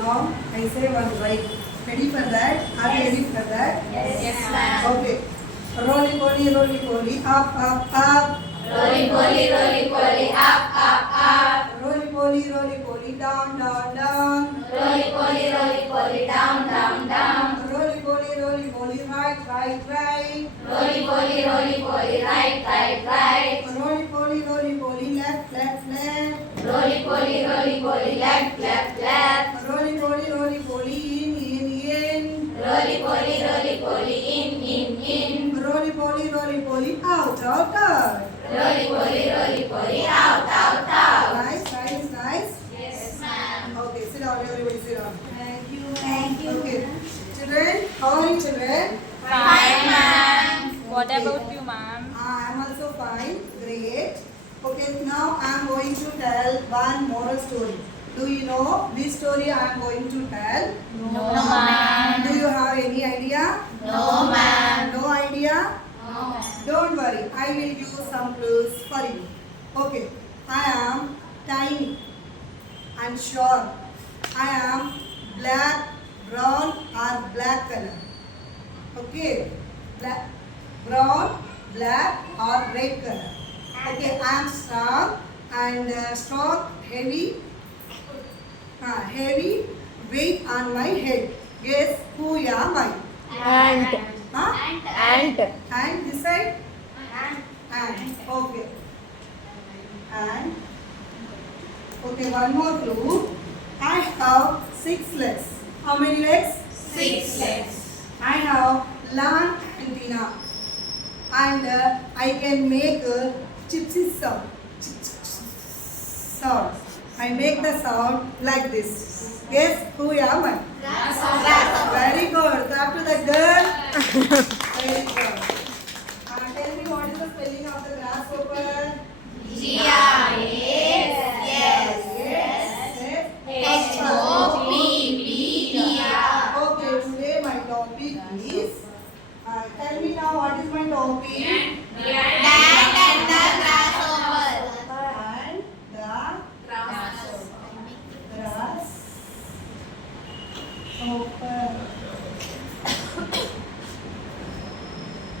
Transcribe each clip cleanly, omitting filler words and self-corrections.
Now I say one right. Ready for that? Are you ready for that? Yes, ma'am. Okay. Roly poly, up, up. Roly poly, up, up. Roly poly, down, down. Roly poly, down, down. Roly poly, right. Roly poly, right, right. Roly poly, left. Roly poly, left, left. Roly poly, in. Roly poly, in. Roly poly, out. Roly poly, out. Nice. Yes, ma'am. Okay, sit down, everybody sit down. Thank you. Okay. Children, how are you children? Fine, ma'am. What about you, ma'am? I am also fine. Great. Okay, now I am going to tell one moral story. Do you know which story I am going to tell? No, ma'am. Do you have any idea? No, ma'am. No idea? No. Don't worry, I will give some clues for you. Okay, I am tiny and short. I am black, brown or black color. Okay, brown, black or red color. Okay, I am strong and heavy weight on my head. Guess who am I? Ant. Huh? Ant. And this side? And. Okay. And. Okay, one more clue. I have 6 legs. How many legs? 6 legs. I have long antenna. And I can make a gypsy sound. Sound. I make the sound like this. Guess who am I? Very good. Clap to the girl. Very good. Tell me what is the spelling of the grasshopper? Okay, today my topic is. Tell me now what is my topic? And the grasshopper.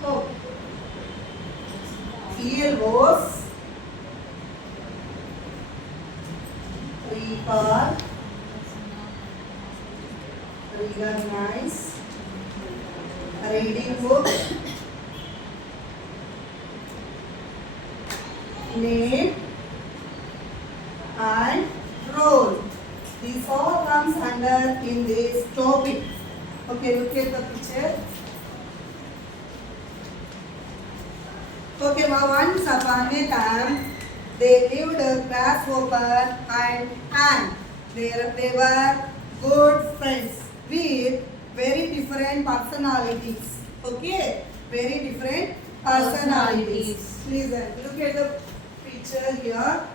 Oh. Here goes 3 car. Recognize. Reading book. Name and role. This all comes under in this topic. Okay, look at the picture. Okay, once upon a time, they lived a grasshopper and ant. They were good friends with very different personalities. Okay, very different personalities. Listen, look at the picture here.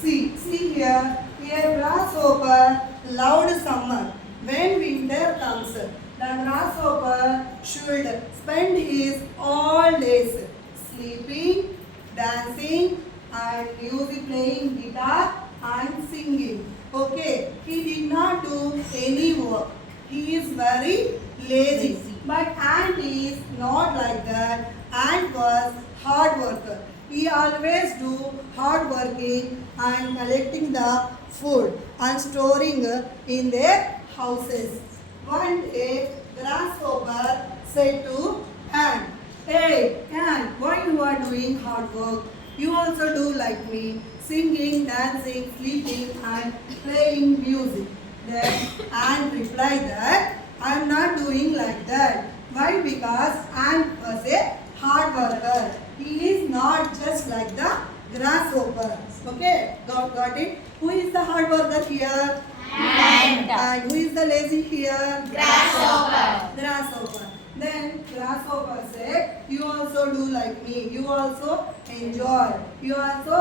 See here. Here grasshopper loved summer. When winter comes, the grasshopper should spend his all days sleeping, dancing, and music, playing guitar and singing. Okay, he did not do any work. He is very lazy. But ant is not like that. Ant was hard worker. He always do hard working and collecting the food and storing in their houses. One day, grasshopper said to ant, "Hey, ant, why you are doing hard work? You also do like me, singing, dancing, sleeping and playing music." Then ant replied that, "I am not doing like that." Why? Because ant was a hard worker. He is not just like the grasshopper. Okay, got it? Who is the hard worker here? Ant. And who is the lazy here? Grasshopper. Then grasshopper said, "You also do like me. You also enjoy. You also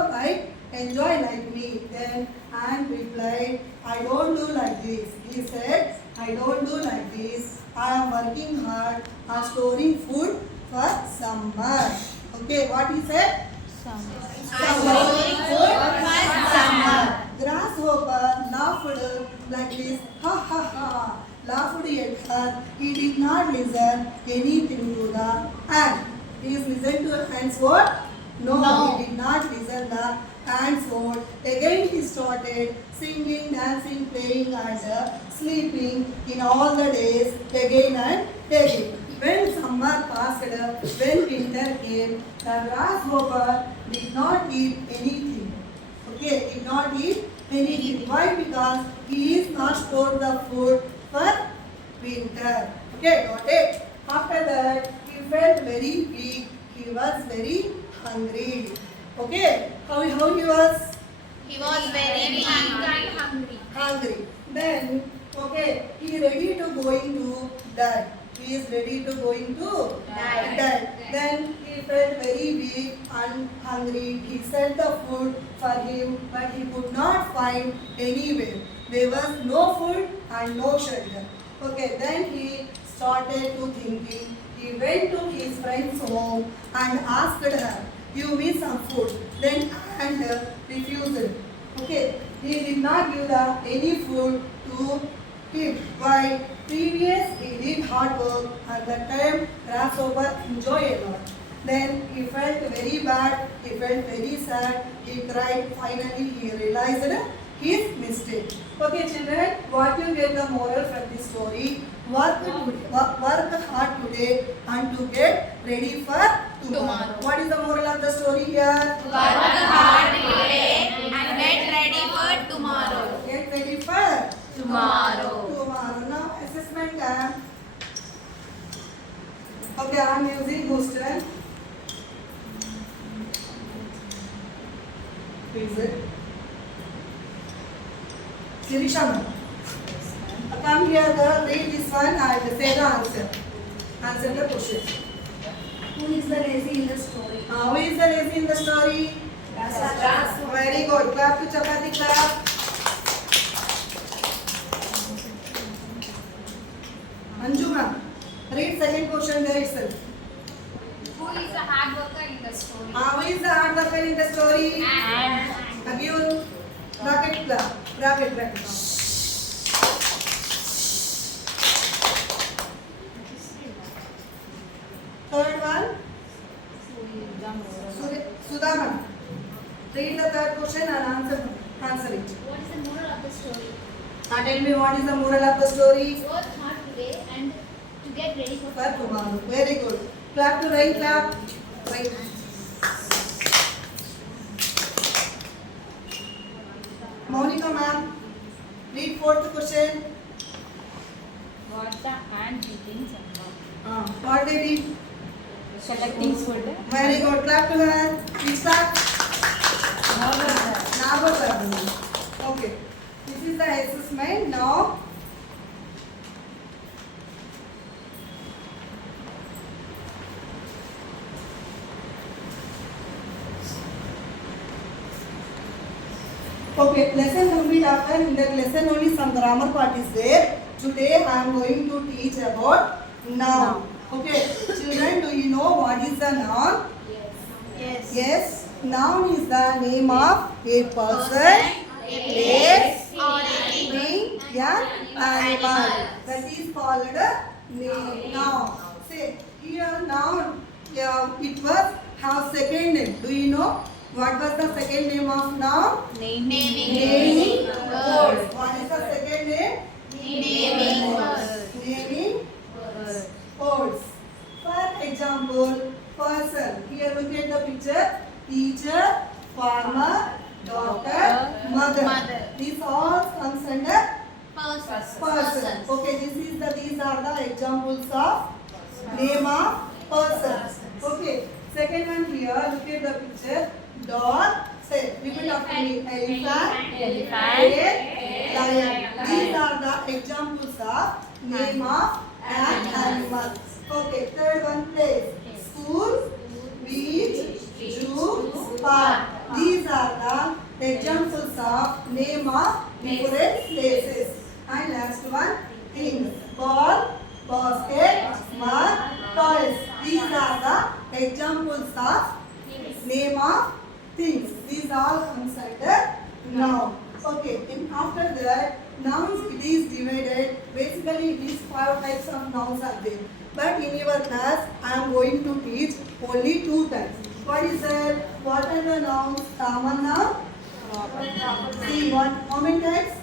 enjoy like me." Then ant replied, "I don't do like this." He said, "I don't do like this. I am working hard on storing food for summer." Okay, what he said? Some. Storing food for summer. like this, ha ha ha, laughed at her. He did not listen anything to the ant. He is listened to ants word? No, No. he did not listen the ants word. Again he started singing, dancing, playing and sleeping in all the days again and again. When summer passed, when winter came, the grasshopper did not eat anything. Okay, did not eat anything. Why? Because he is not stored the food for winter. Okay, got it. After that, he felt very weak. He was very hungry. Okay, how he was? He was very weak and hungry. Hungry. Then, okay, he is ready to going to die. He is ready to going to Die. Then he felt very weak and hungry. He sent the food for him, but he could not find anywhere. There was no food and no shelter. Okay, then he started to thinking. He went to his friend's home and asked her, "Give me some food." Then and refused. Okay, he did not give the any food to him. Why? Previous he did hard work and the time grasshopper enjoy a lot. Then he felt very bad, he felt very sad, he cried. Finally he realized his mistake. Okay children, what you get the moral from this story? Work hard today and to get ready for tomorrow. What is the moral of the story here? Work hard today and get ready for tomorrow. Get ready for Tomorrow. Now assessment camp. Okay, I am using Houston. Who is it? Sirisha ma'am. Come here, girl. Read this one and say the answer. Answer the question. Who is the lazy in the story? Who is the lazy in the story? Grasshopper. Very good. Clap to Chapati. Clap. Anju ma'am. Read second question there itself. Who is the hard worker in the story? Who is the hard worker in the story? Ant. Again, bracket clap. Bracket. Third one. Sudha ma'am. Read the third question and answer it. What is the moral of the story? Tell me what is the moral of the story? Work hard today and to get ready for For tomorrow. Very good. Clap to right, clap. Right. Monica ma'am, read fourth question. What the ant eating somehow? What they did? Collecting food. Very good. Clap to her. Please start. Nabha. Okay. This is the assessment. Now, okay, lesson complete after. In that lesson only some grammar part is there. Today I am going to teach about noun. Okay, children, do you know what is the noun? Yes. Yes, noun is the name of a person, place, or a thing, an animal. That is called a name. Noun. Say here noun. It was have second name. Do you know what was the second name of noun? Naming Naming words. What is the second name? Naming words. Naming words. For example, person. Here look at the picture. Teacher, farmer, doctor, mother. These all comes under person. Okay, these are the examples of name of person. Okay, second one here. Look at the picture. Dog. Say, repeat after me. Elephant. Bear, lion. These are the examples of name of an animal. Okay, third one place. School, beach, zoo, park. These are the examples of name of different places. And last one, things. Ball, basket, mug, toys. These are the examples of name of things. These all comes under noun. Okay, after that, nouns it is divided. Basically, it is 5 types of nouns are there. But in your class, I am going to teach only 2 types. What is that? What are the nouns? Common noun. See, how many types?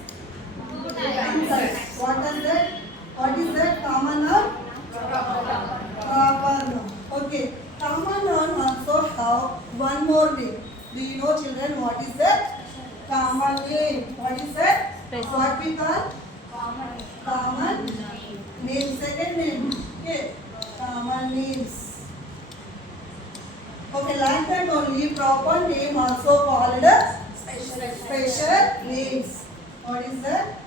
2 Two types. types. What is that? What is that? Common noun. Proper noun. Okay. Common noun also have one more name. Do you know, children, what is that? Common name. What is that? What we call? Common name. Second name. Okay. Common names. Okay, like that only. Proper name also called special names. What is that?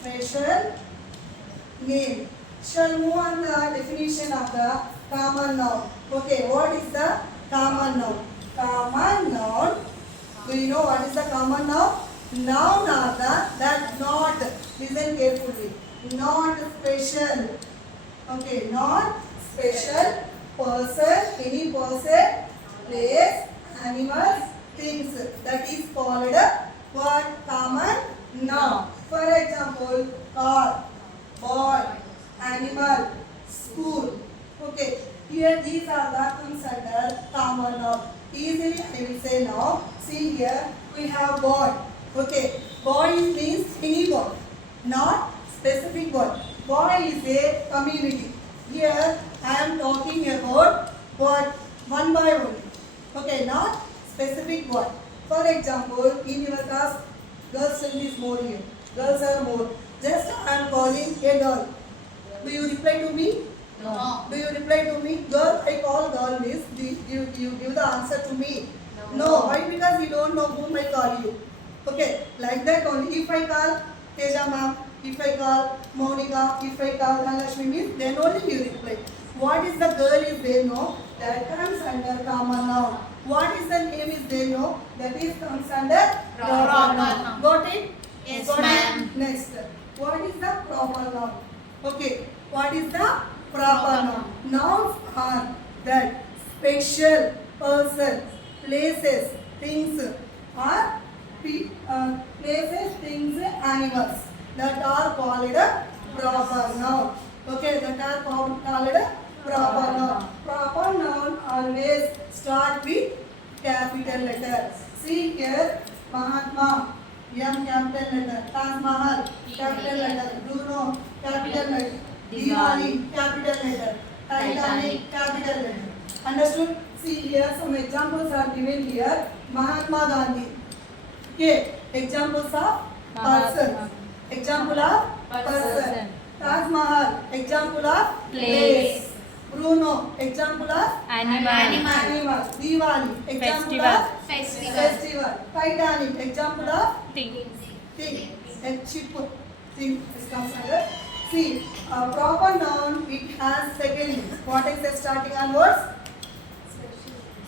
Special name. Shall move on the definition of the common noun. Okay, what is the common noun? Common noun. Do you know what is the common noun? Noun are the that not. Listen carefully. Not special. Okay, not special. Person, any person, place, animals, things. That is called what? Common noun. For example, car, boy, animal, school. Okay, here these are the comes under common noun. Easily I will say now. See here we have boy. Okay, boy means any boy, not specific boy. Boy is a community. Here I am talking about what? One boy only. Okay, not specific boy. For example, in your class, girls strength is more here. Girls are more. Just I am calling a girl. Do you reply to me? No. Do you reply to me? Girl, I call girl this. You give the answer to me. No. Why? Because you don't know whom I call you. Okay, like that only. If I call Teja ma'am, if I call Monica, if I call Dhanlakshmi means then only you reply. What is the girl is there? No. That comes under common noun. What is the name is there? No. That is comes under proper noun. Got it? Yes, Got it? ma'am. Next. What is the proper noun? Okay. What is the proper noun? Nouns are that special persons, places, things or places, things, animals that are called proper noun. Okay, that are called proper noun. Proper noun always start with capital letter. See here, Mahatma, M capital letter, Taj Mahal, capital letter, Bruno, capital letter, Diwali, capital letter, Titanic, capital letter. Understood? See here, some examples are given here. Mahatma Gandhi. Okay, examples of person. Example of person. Taj Mahal, example of place. Bruno, example of animal. Diwali, example of festival. Titanic, example of thing. A ship thing is considered. See, a proper noun, it has second name. What is the starting on words?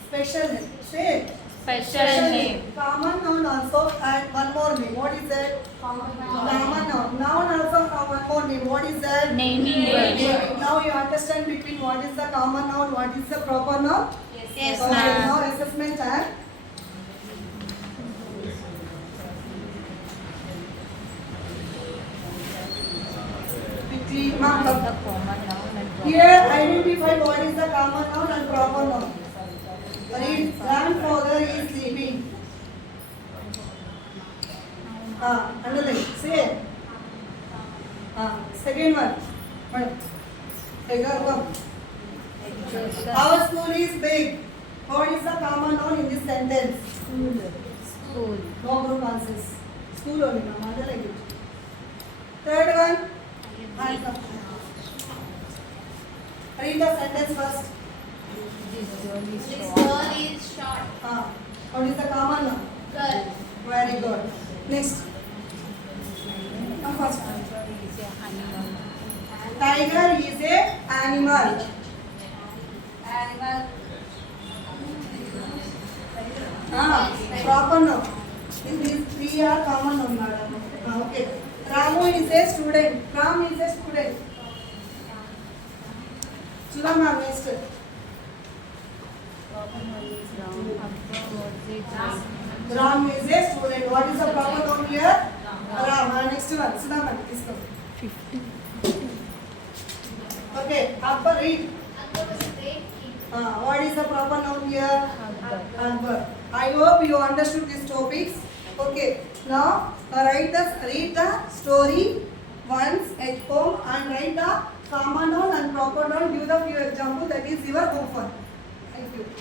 Special name. Say. Special name. Common noun also and one more name. What is that? Common noun. Noun also have one more name. What is that? Naming name. Now you understand between what is the common noun, what is the proper noun? Yes, Okay, ma'am. now assessment time. Quickly mark The up. common noun and proper Here identify what is the common noun and proper noun. Read, grandfather is sleeping. Underline. Say. Second one. Come. Our school is big. What is the common noun in this sentence? School. No group answers. School only, ma'am. Underline it. Third one. Hands up. Read the sentence first. This girl is short. What is the common noun? Girl. Very good. Next. First. Tiger is a animal. Proper noun. These three are common noun, madam. Okay. Ramu is a student. Ram is a student. Sudha ma'am, next. Ram is a student. What is the proper noun here? Ram. Next one. Sudaman, please come. Okay, Akbar, read. Akbar was a great king. What is the proper noun here? Akbar. I hope you understood these topics. Okay, now read the story once at home and write the common noun and proper noun. Give the few example. That is your homework. Thank you.